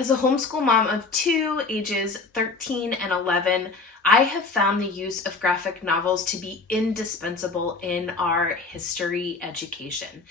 As a homeschool mom of two, ages 13 and 11, I have found the use of graphic novels to be indispensable in our history education.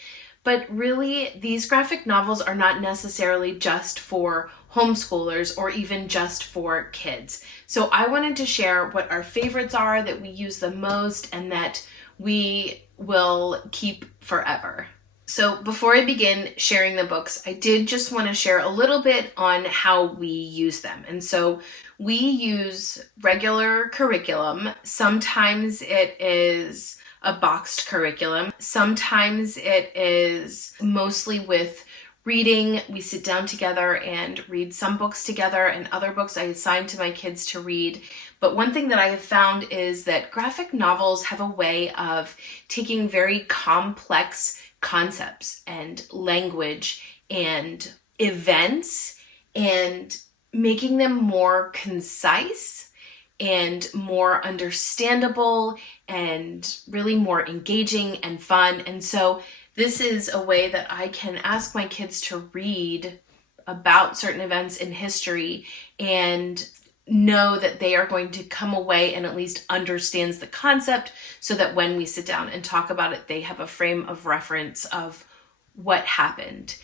But really, these graphic novels are not necessarily just for homeschoolers or even just for kids. So I wanted to share what our favorites are, that we use the most, and that we will keep forever. So before I begin sharing the books, I did just want to share a little bit on how we use them. And so we use regular curriculum. Sometimes it is a boxed curriculum. Sometimes it is mostly with reading. We sit down together and read some books together, and other books I assign to my kids to read. But one thing that I have found is that graphic novels have a way of taking very complex concepts and language and events and making them more concise and more understandable and really more engaging and fun. And so this is a way that I can ask my kids to read about certain events in history and know that they are going to come away and at least understands the concept, so that when we sit down and talk about it, they have a frame of reference of what happened.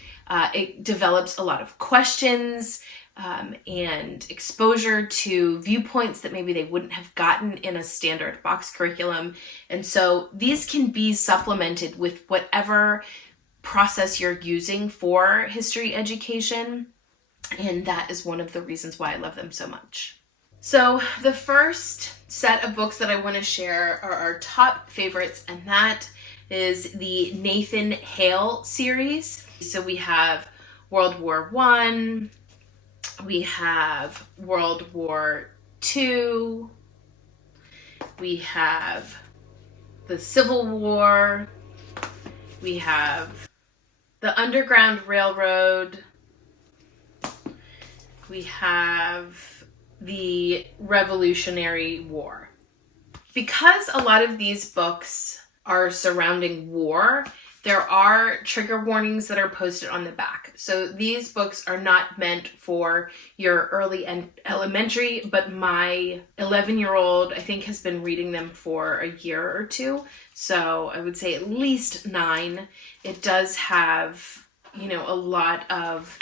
It develops a lot of questions and exposure to viewpoints that maybe they wouldn't have gotten in a standard box curriculum. And so these can be supplemented with whatever process you're using for history education. And that is one of the reasons why I love them so much. So the first set of books that I want to share are our top favorites, and that is the Nathan Hale series. So we have World War I, we have World War II, we have the Civil War, we have the Underground Railroad, we have the Revolutionary War. Because a lot of these books are surrounding war, there are trigger warnings that are posted on the back. So these books are not meant for your early and elementary, but my 11-year-old, I think, has been reading them for a year or two. So I would say at least 9. It does have, a lot of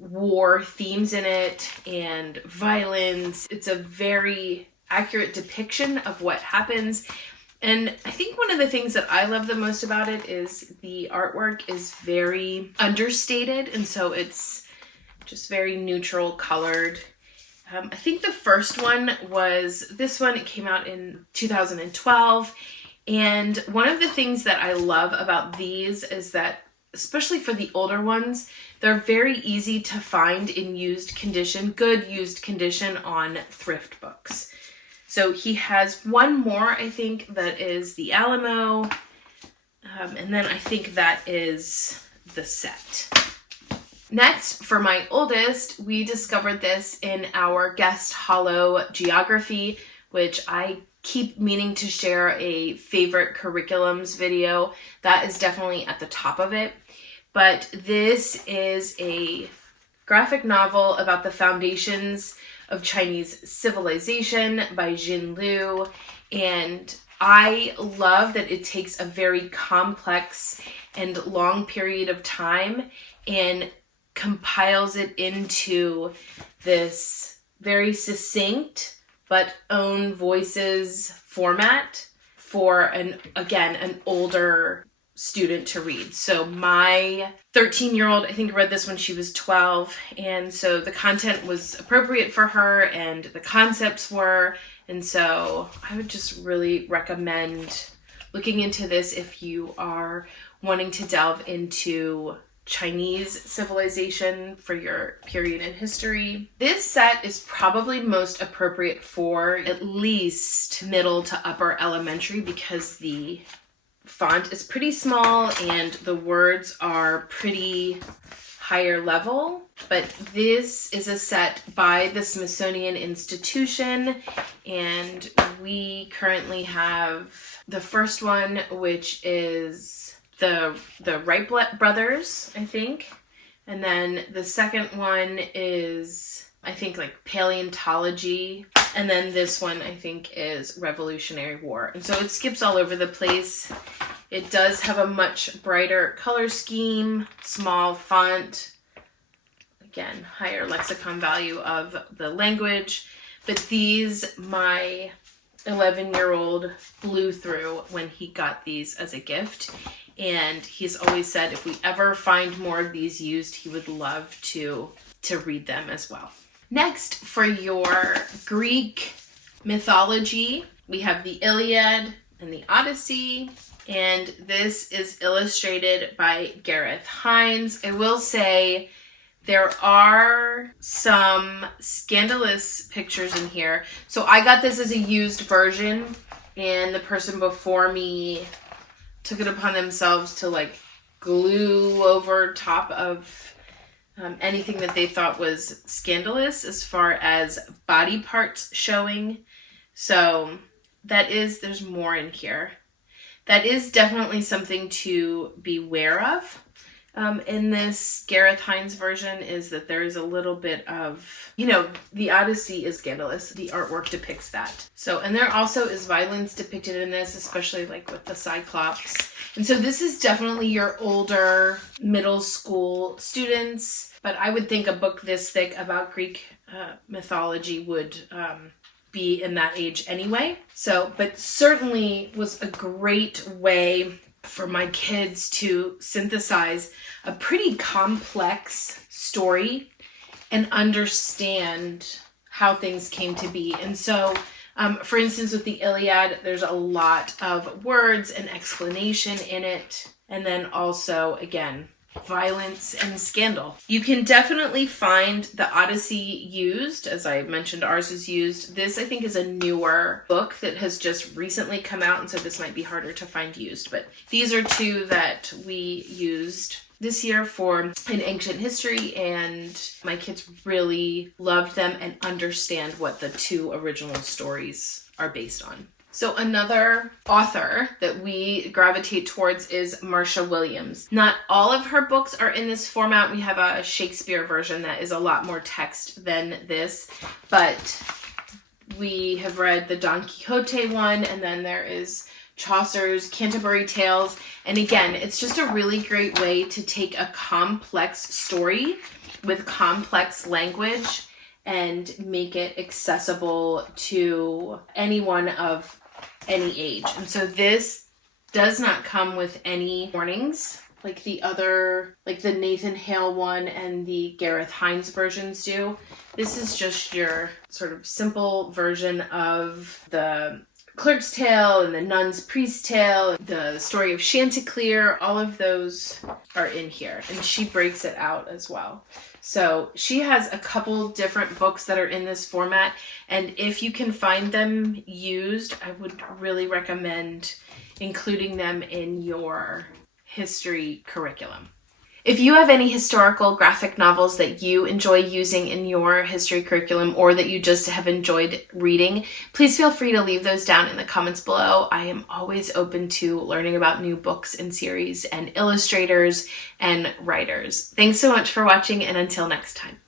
war themes in it and violence. It's a very accurate depiction of what happens. And I think one of the things that I love the most about it is the artwork is very understated, and so it's just very neutral colored. I think the first one was this one. It came out in 2012. And one of the things that I love about these is that, especially for the older ones, they're very easy to find in good used condition on thrift books. So he has one more, I think, that is the Alamo, and then I think that is the set. Next, for my oldest, we discovered this in our guest Hollow Geography, which I keep meaning to share a favorite curriculums video. That is definitely at the top of it. But this is a graphic novel about the foundations of Chinese civilization by Jin Liu. And I love that it takes a very complex and long period of time and compiles it into this very succinct but own voices format for an older student to read. So my 13-year-old, I think, read this when she was 12, and so the content was appropriate for her and the concepts were, and so I would just really recommend looking into this if you are wanting to delve into Chinese civilization for your period in history. This set is probably most appropriate for at least middle to upper elementary because the font is pretty small and the words are pretty higher level. But this is a set by the Smithsonian Institution, and we currently have the first one, which is the Riplet Brothers, I think. And then the second one is, I think, like paleontology. And then this one, I think, is Revolutionary War. And so it skips all over the place. It does have a much brighter color scheme, small font. Again, higher lexicon value of the language. But these, my 11-year-old blew through when he got these as a gift. And he's always said if we ever find more of these used, he would love to read them as well. Next, for your Greek mythology, we have the Iliad and the Odyssey. And this is illustrated by Gareth Hines. I will say there are some scandalous pictures in here. So I got this as a used version, and the person before me took it upon themselves to like glue over top of anything that they thought was scandalous as far as body parts showing. So there's more in here. That is definitely something to beware of. In this Gareth Hines version is that there is a little bit of, the Odyssey is scandalous. The artwork depicts that. So, and there also is violence depicted in this, especially like with the Cyclops. And so this is definitely your older middle school students, but I would think a book this thick about Greek mythology would be in that age anyway. So, but certainly was a great way for my kids to synthesize a pretty complex story and understand how things came to be. And so, for instance, with the Iliad, there's a lot of words and explanation in it. And then also, again, violence and scandal. You can definitely find the Odyssey used. As I mentioned, ours is used. This, I think, is a newer book that has just recently come out, and so this might be harder to find used. But these are two that we used this year for an ancient history, and my kids really loved them and understand what the two original stories are based on. So another author that we gravitate towards is Marsha Williams. Not all of her books are in this format. We have a Shakespeare version that is a lot more text than this, but we have read the Don Quixote one, and then there is Chaucer's Canterbury Tales. And again, it's just a really great way to take a complex story with complex language and make it accessible to anyone of any age. And so this does not come with any warnings like the other, like the Nathan Hale one and the Gareth Hines versions do. This is just your sort of simple version of the Clerk's Tale and the Nun's Priest's Tale, the story of Chanticleer. All of those are in here, and she breaks it out as well. So she has a couple different books that are in this format, and if you can find them used, I would really recommend including them in your history curriculum. If you have any historical graphic novels that you enjoy using in your history curriculum, or that you just have enjoyed reading, please feel free to leave those down in the comments below. I am always open to learning about new books and series and illustrators and writers. Thanks so much for watching, and until next time.